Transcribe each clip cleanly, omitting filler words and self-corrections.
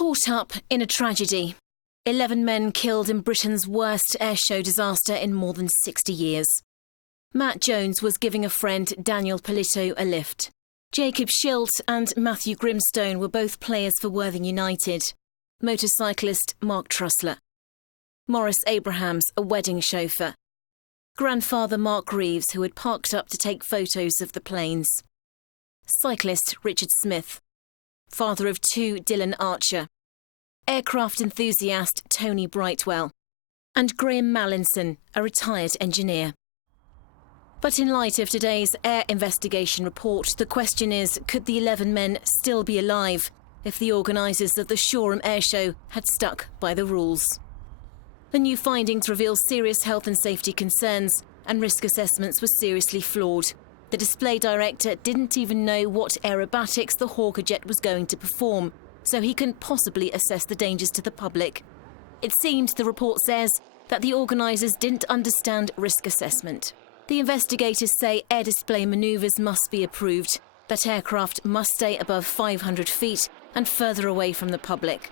Caught up in a tragedy. 11 men killed in Britain's worst airshow disaster in more than 60 years. Matt Jones was giving a friend, Daniel Polito, a lift. Jacob Schilt and Matthew Grimstone were both players for Worthing United. Motorcyclist Mark Trussler. Maurice Abrahams, a wedding chauffeur. Grandfather Mark Reeves, who had parked up to take photos of the planes. Cyclist Richard Smith. Father of two, Dylan Archer. Aircraft enthusiast Tony Brightwell. And Graham Mallinson, a retired engineer. But in light of today's air investigation report, the question is, could the 11 men still be alive if the organisers of the Shoreham Airshow had stuck by the rules? The new findings reveal serious health and safety concerns, and risk assessments were seriously flawed. The display director didn't even know what aerobatics the Hawker jet was going to perform, so he couldn't possibly assess the dangers to the public. It seems, the report says, that the organisers didn't understand risk assessment. The investigators say air display manoeuvres must be approved, that aircraft must stay above 500 feet and further away from the public.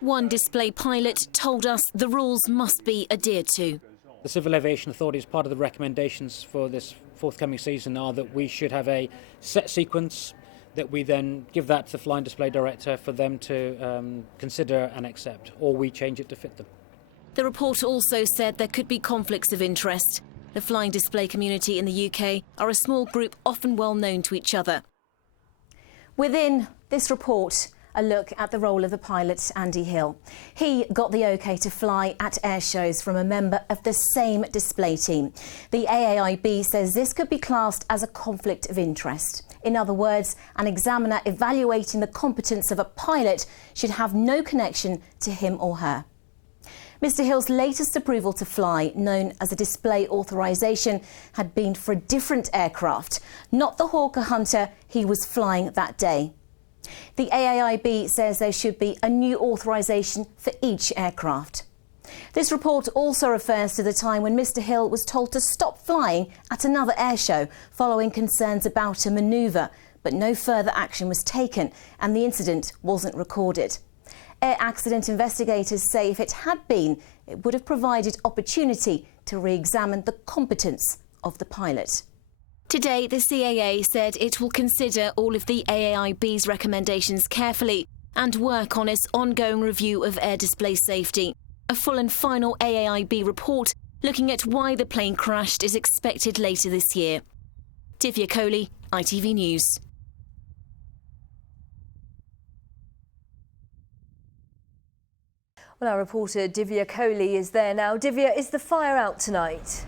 One display pilot told us the rules must be adhered to. The Civil Aviation Authority, as part of the recommendations for this forthcoming season, are that we should have a set sequence, that we then give that to the flying display director for them to consider and accept, or we change it to fit them. The report also said there could be conflicts of interest. The flying display community in the UK are a small group often well known to each other. Within this report, a look at the role of the pilot, Andy Hill. He got the OK to fly at air shows from a member of the same display team. The AAIB says this could be classed as a conflict of interest. In other words, an examiner evaluating the competence of a pilot should have no connection to him or her. Mr Hill's latest approval to fly, known as a display authorisation, had been for a different aircraft, not the Hawker Hunter he was flying that day. The AAIB says there should be a new authorisation for each aircraft. This report also refers to the time when Mr Hill was told to stop flying at another airshow following concerns about a manoeuvre, but no further action was taken and the incident wasn't recorded. Air accident investigators say if it had been, it would have provided opportunity to re-examine the competence of the pilot. Today, the CAA said it will consider all of the AAIB's recommendations carefully and work on its ongoing review of air display safety. A full and final AAIB report looking at why the plane crashed is expected later this year. Divya Kohli, ITV News. Well, our reporter Divya Kohli is there now. Divya, is the fire out tonight?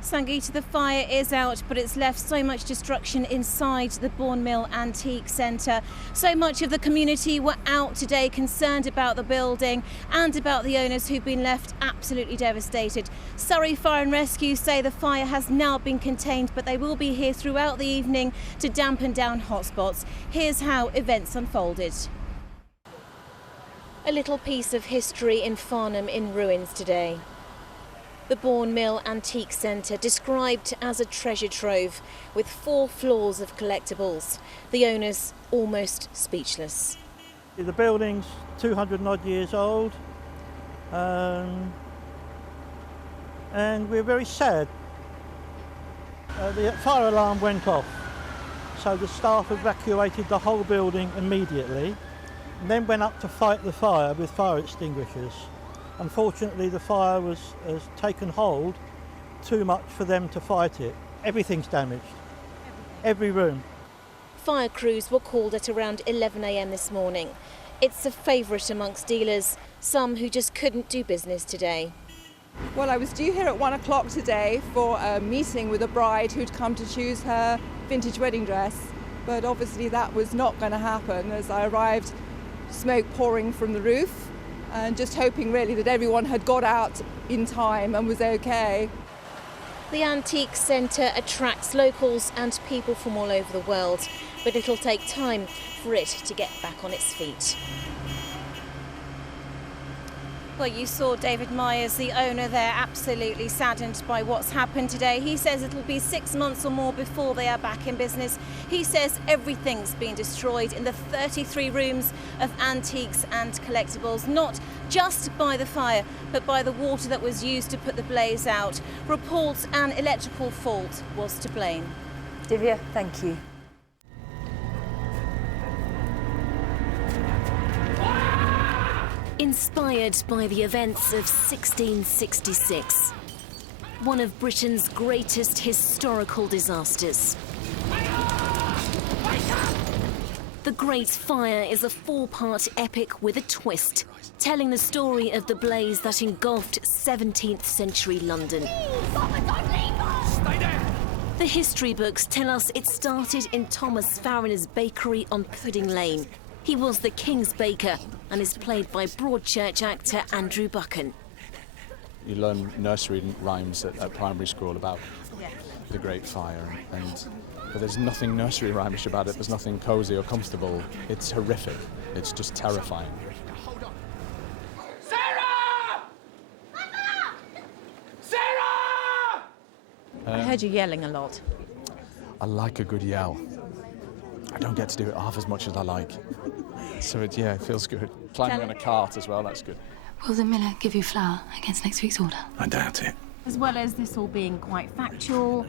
Sangeeta, the fire is out, but it's left so much destruction inside the Bourne Mill Antique Centre. So much of the community were out today concerned about the building and about the owners who've been left absolutely devastated. Surrey Fire and Rescue say the fire has now been contained, but they will be here throughout the evening to dampen down hotspots. Here's how events unfolded. A little piece of history in Farnham in ruins today. The Bourne Mill Antique Centre, described as a treasure trove with 4 floors of collectibles. The owners almost speechless. The building's 200 and odd years old, and we're very sad. The fire alarm went off, so the staff evacuated the whole building immediately and then went up to fight the fire with fire extinguishers. Unfortunately, the fire has taken hold too much for them to fight it. Everything's damaged. Every room. Fire crews were called at around 11 a.m. this morning. It's a favourite amongst dealers, some who just couldn't do business today. Well, I was due here at 1 o'clock today for a meeting with a bride who'd come to choose her vintage wedding dress, but obviously that was not going to happen. As I arrived, smoke pouring from the roof, and just hoping really that everyone had got out in time and was okay. The Antique Centre attracts locals and people from all over the world, but it'll take time for it to get back on its feet. Well, you saw David Myers, the owner there, absolutely saddened by what's happened today. He says it'll be 6 months or more before they are back in business. He says everything's been destroyed in the 33 rooms of antiques and collectibles, not just by the fire, but by the water that was used to put the blaze out. Reports an electrical fault was to blame. Divya, thank you. Inspired by the events of 1666, one of Britain's greatest historical disasters. The Great Fire is a 4-part epic with a twist, telling the story of the blaze that engulfed 17th century London. The history books tell us it started in Thomas Farriner's bakery on Pudding Lane. He was the King's baker and is played by Broadchurch actor Andrew Buchan. You learn nursery rhymes at primary school about the Great Fire, but there's nothing nursery rhymish about it. There's nothing cosy or comfortable. It's horrific. It's just terrifying. Sarah! Mama! Sarah! I heard you yelling a lot. I like a good yell. I don't get to do it half as much as I like. So it feels good. Climbing on a cart as well, that's good. Will the miller give you flour against next week's order? I doubt it. As well as this all being quite factual,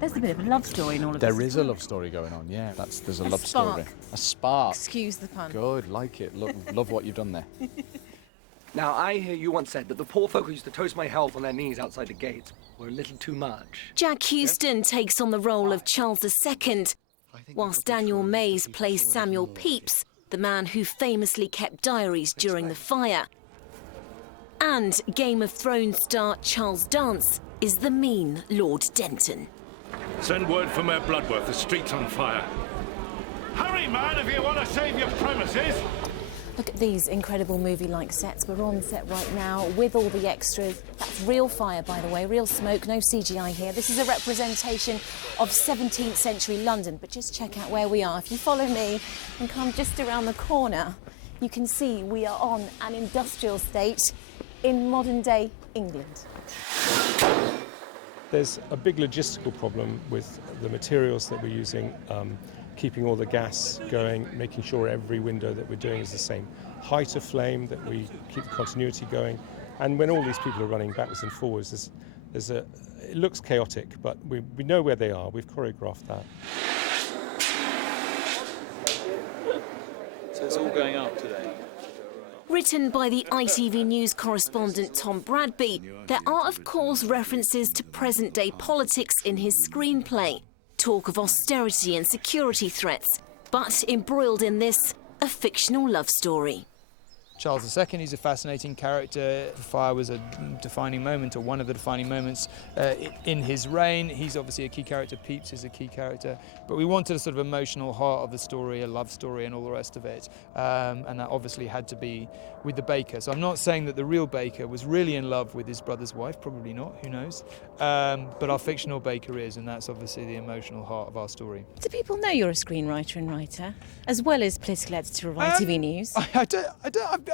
there's a bit of a love story in all of this. There is a love story going on, yeah. There's a love spark. story. A spark. Excuse the pun. Good, like it. Love what you've done there. Now, I hear you once said that the poor folk who used to toast my health on their knees outside the gates were a little too much. Jack Huston takes on the role of Charles II, whilst Daniel Mays plays Samuel Pepys, the man who famously kept diaries during the fire. And Game of Thrones star Charles Dance is the mean Lord Denton. Send word for Mayor Bloodworth, the street's on fire. Hurry, man, if you want to save your premises! Look at these incredible movie-like sets. We're on set right now with all the extras. That's real fire, by the way, real smoke, no CGI here. This is a representation of 17th century London, but just check out where we are. If you follow me and come just around the corner, you can see we are on an industrial estate in modern-day England. There's a big logistical problem with the materials that we're using, keeping all the gas going, making sure every window that we're doing is the same height of flame, that we keep the continuity going. And when all these people are running backwards and forwards, it looks chaotic, but we know where they are. We've choreographed that. So it's all going up today? Written by the ITV News correspondent Tom Bradby, there are of course references to present-day politics in his screenplay. Talk of austerity and security threats, but embroiled in this, a fictional love story. Charles II, he's a fascinating character. The fire was a defining moment, or one of the defining moments in his reign. He's obviously a key character. Pepys is a key character. But we wanted a sort of emotional heart of the story, a love story and all the rest of it. And that obviously had to be with the baker. So I'm not saying that the real baker was really in love with his brother's wife, probably not, who knows. But our fictional baker is, and that's obviously the emotional heart of our story. Do people know you're a screenwriter and writer, as well as political editor of ITV News?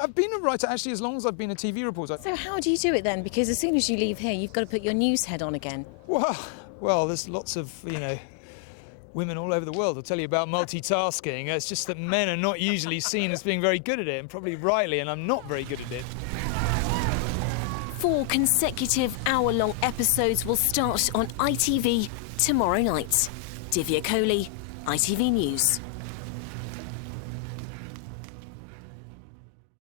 I've been a writer actually as long as I've been a TV reporter. So how do you do it then? Because as soon as you leave here, you've got to put your news head on again. Well, there's lots of, women all over the world will tell you about multitasking. It's just that men are not usually seen as being very good at it, and probably rightly, and I'm not very good at it. 4 consecutive hour-long episodes will start on ITV tomorrow night. Divya Kohli, ITV News.